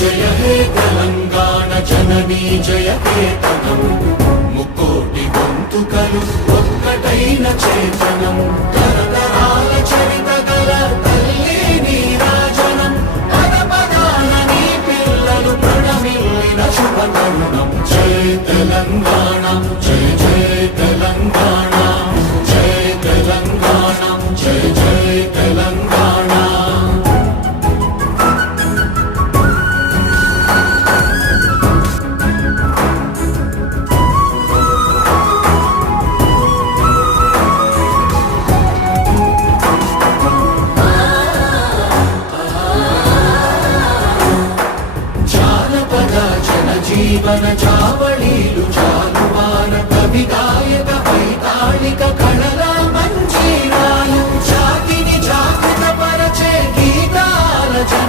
జయ హే తెలంగాణ జననీ జయ కేతనం ముక్కోటి గొంతుకలు ఒక్కటైన చేతనం తరతరాల చరిత గల తల్లి నీరాజనం పద పదాన నీ పిల్లలు ప్రణమిల్లిన శుభ తరుణం జయ తెలంగాణ జయ జయ తెలంగాణ జయ తెలంగాణ జయ జయ తెలంగాణ జీవన చావ